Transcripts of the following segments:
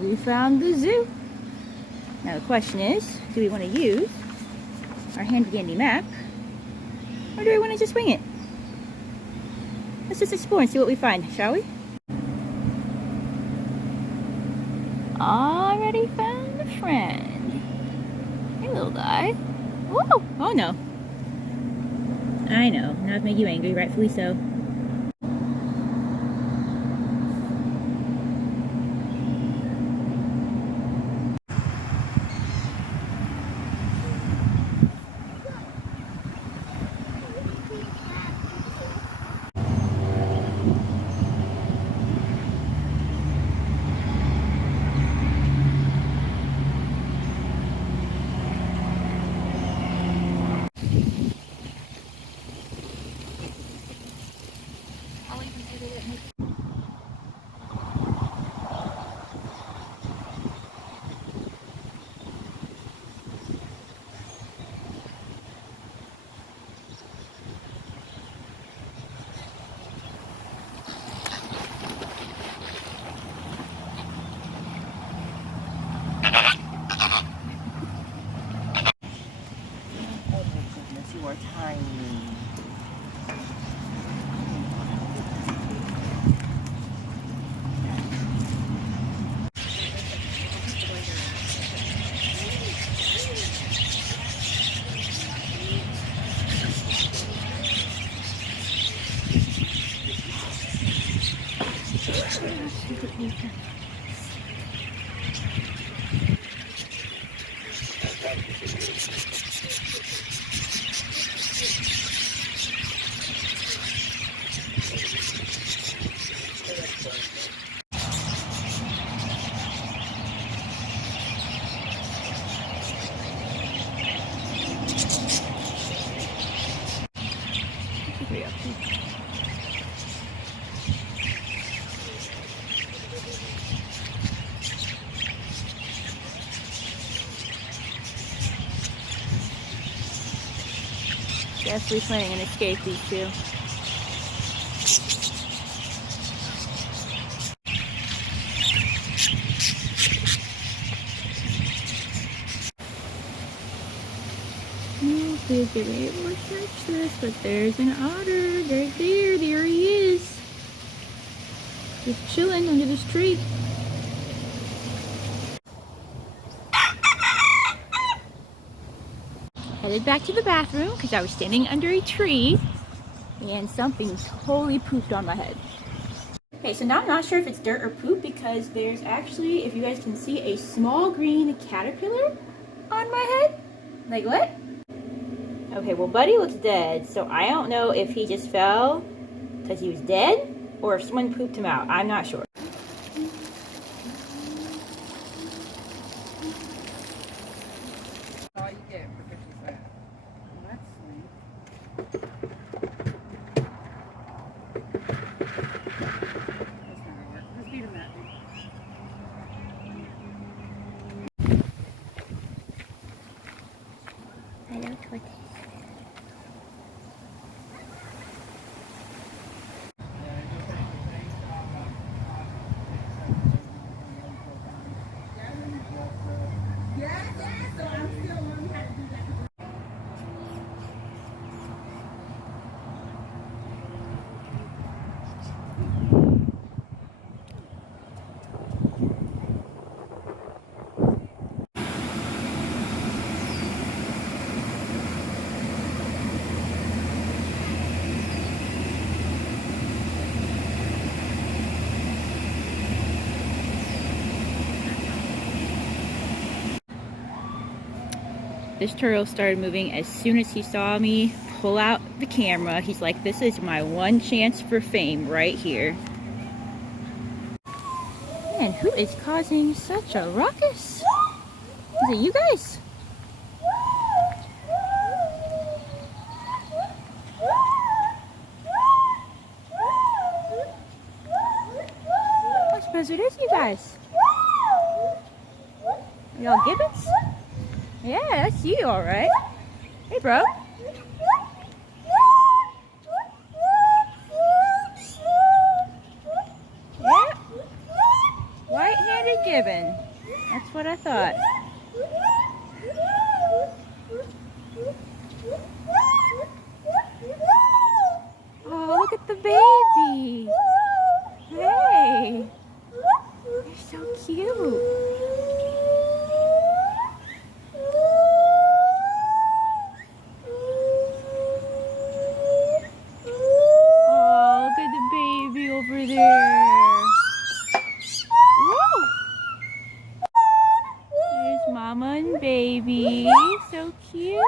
We found the zoo. Now the question is, do we want to use our handy dandy map, or do we want to just wing it? Let's just explore and see what we find, shall we? Already found a friend. Hey, little guy. Whoa! Oh no. I know. Now it's made you angry, rightfully so. You are tiny. Definitely planning an escape, these two. Please be able to catch this, but there's an otter right there. There he is. Just chilling under this tree. Headed back to the bathroom because I was standing under a tree and something totally pooped on my head. Okay, so now I'm not sure if it's dirt or poop because there's actually, if you guys can see, a small green caterpillar on my head. Like what? Okay, well Buddy looks dead, so I don't know if he just fell because he was dead or if someone pooped him out. I'm not sure. All you get for 50 cents. Well, that's sweet. That's not gonna work. Let's feed him that. Hello, tortoise. This turtle started moving as soon as he saw me pull out the camera. He's like, this is my one chance for fame right here. Man, who is causing such a ruckus? Is it you guys? I suppose it is you guys. Are y'all gibbons? Yeah, that's you, alright. Hey, bro. Yeah. White-handed and a gibbon. That's what I thought. Oh, look at the baby. Hey. They're so cute. Oh, look at the baby over there. Woo! There's mama and baby. So cute.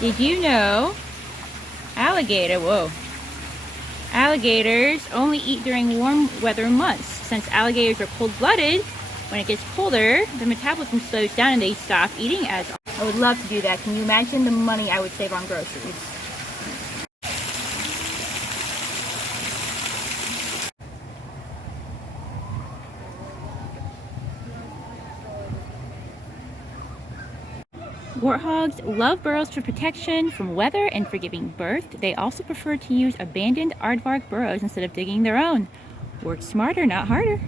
Did you know alligators only eat during warm weather months? Since alligators are cold-blooded, when it gets colder, the metabolism slows down and they stop eating as often. I would love to do that. Can you imagine the money I would save on groceries? Warthogs love burrows for protection from weather and for giving birth. They also prefer to use abandoned aardvark burrows instead of digging their own. Work smarter, not harder.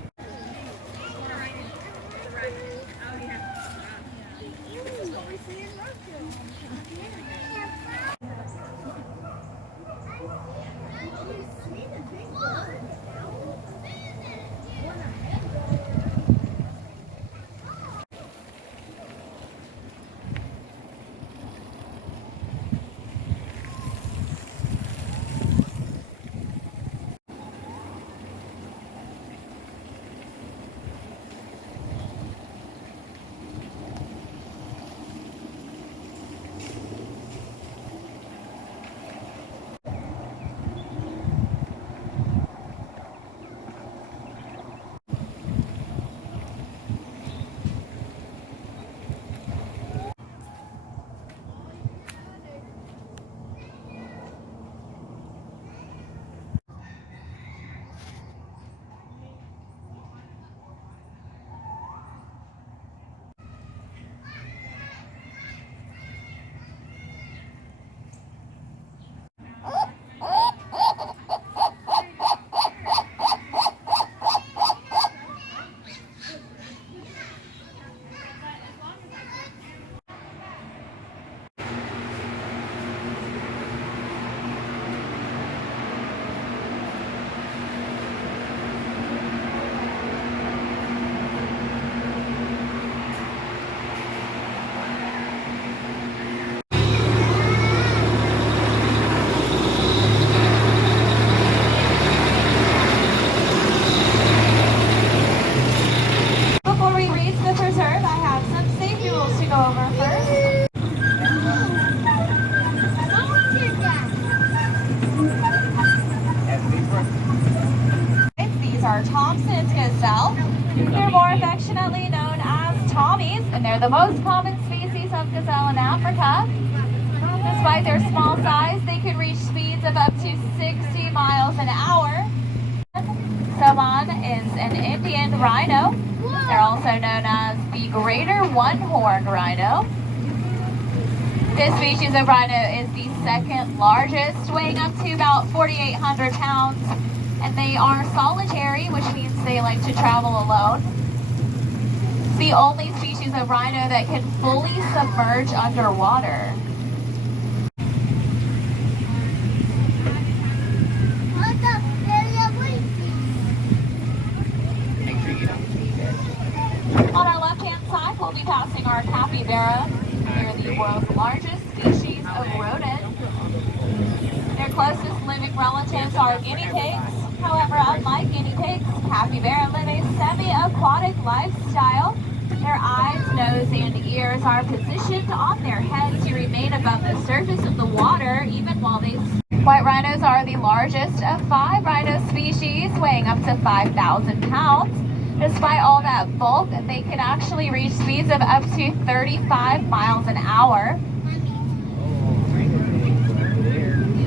They're more affectionately known as Tommies, and they're the most common species of gazelle in Africa. Despite their small size, they can reach speeds of up to 60 miles an hour. Saman is an Indian rhino. They're also known as the greater one-horned rhino. This species of rhino is the second largest, weighing up to about 4,800 pounds. And they are solitary, which means they like to travel alone. It's the only species of rhino that can fully submerge underwater. On our left-hand side, we'll be passing our capybara. They're the world's largest species of rodent. Their closest living relatives are guinea pigs. However, unlike guinea pigs, capybara live a semi-aquatic lifestyle. Their eyes, nose, and ears are positioned on their heads to remain above the surface of the water even while they swim. White rhinos are the largest of 5 rhino species, weighing up to 5,000 pounds. Despite all that bulk, they can actually reach speeds of up to 35 miles an hour.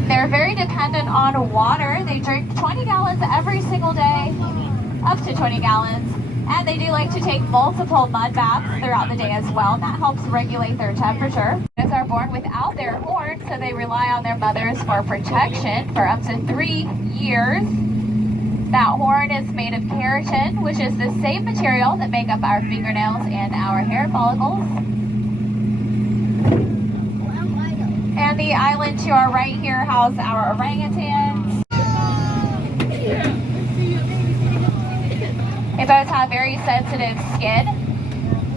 They're very dependent on water. They drink 20 gallons every single day, up to 20 gallons. And they do like to take multiple mud baths throughout the day as well. And that helps regulate their temperature. Rhinos are born without their horns, so they rely on their mothers for protection for up to 3 years. That horn is made of keratin, which is the same material that make up our fingernails and our hair follicles. And the island to our right here houses our orangutans. They both have very sensitive skin.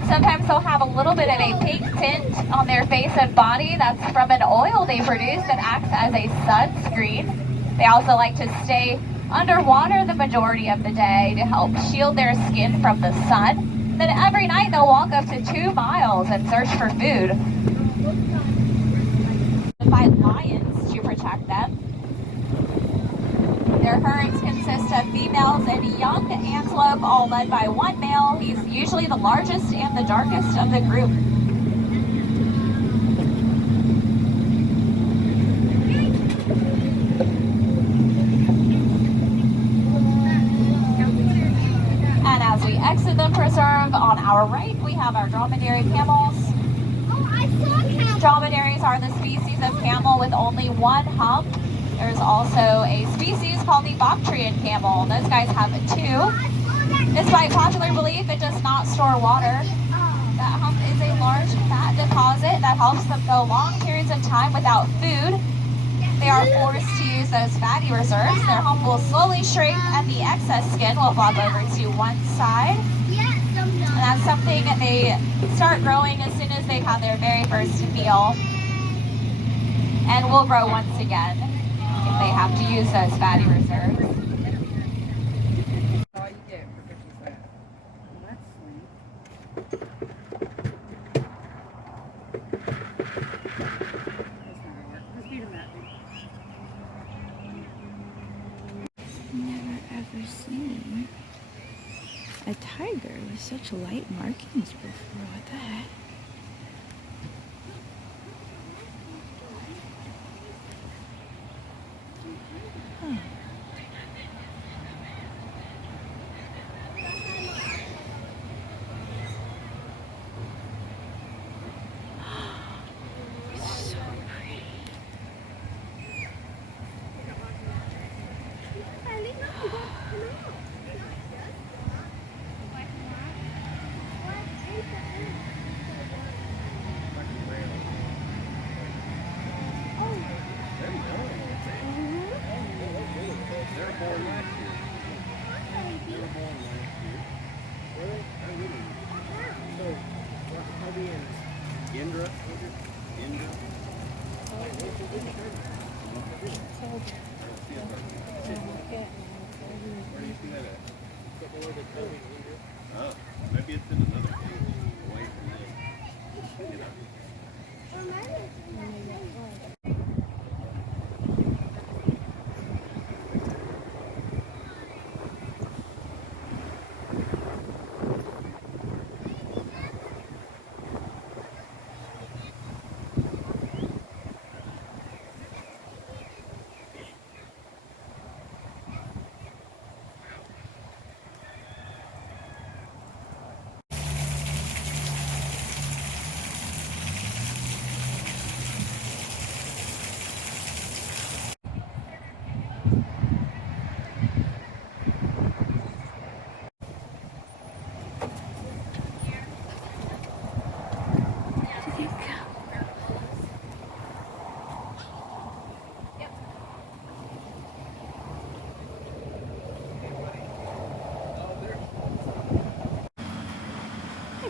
Sometimes they'll have a little bit of a pink tint on their face and body. That's from an oil they produce that acts as a sunscreen. They also like to stay underwater the majority of the day to help shield their skin from the sun. Then every night they'll walk up to 2 miles and search for food. They fight lions to protect them. Their herds consist of females and young antelope, all led by one male. He's usually the largest and the darkest of the group. Exit the preserve. On our right, we have our dromedary camels. Oh, I saw camels. Dromedaries are the species of camel with only one hump. There's also a species called the Bactrian Camel. Those guys have 2. Despite popular belief, it does not store water. That hump is a large fat deposit that helps them go long periods of time without food. They are forced to use those fatty reserves. Their hump will slowly shrink and the excess skin will flop over to one side. And that's something they start growing as soon as they've had their very first meal. And will grow once again if they have to use those fatty reserves. All you get for Christmas. Well, that's sweet. That's not work. Let's feed him that. Never ever seen a tiger with such light markings before. What the heck? Huh. So pretty. Oh, maybe it's in another cage away from them. You know.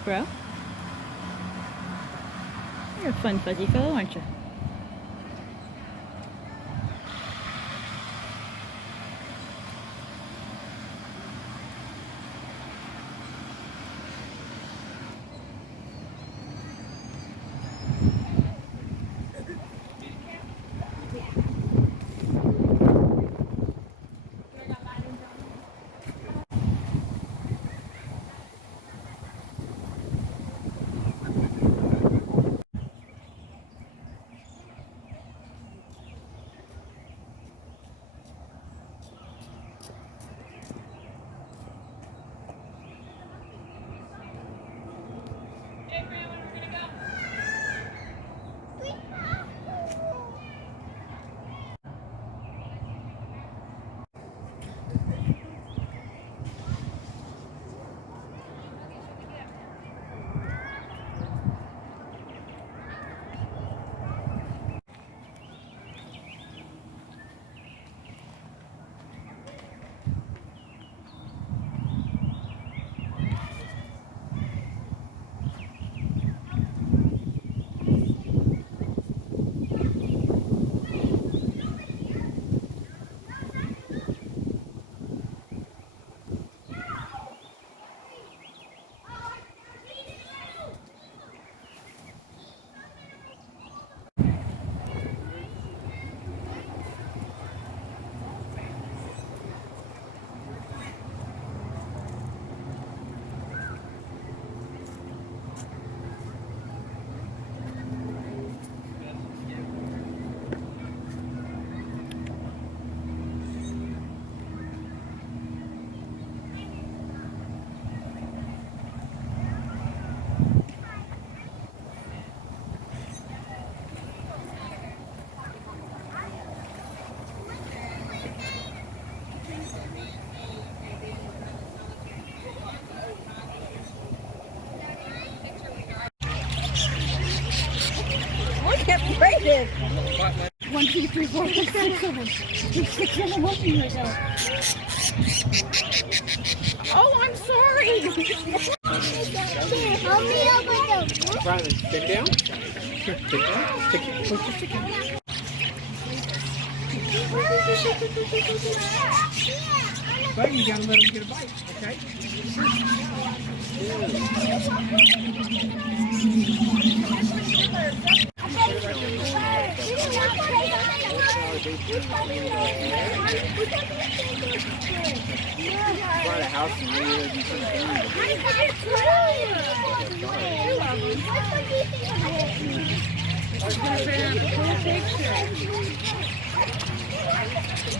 bro. You're a fun fuzzy fellow, aren't you? Look at Brayden. 1, 2, 3, 4, 5, 6, 7. There's 6 in the monkey right now. Oh, I'm sorry. Help me over the Riley, sit down. Here, sit down. Stick it. Push your stick in. But you gotta let him get a bite, okay? Bought a house and really do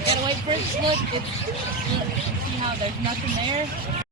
Gotta wait for it to look. See how there's nothing there.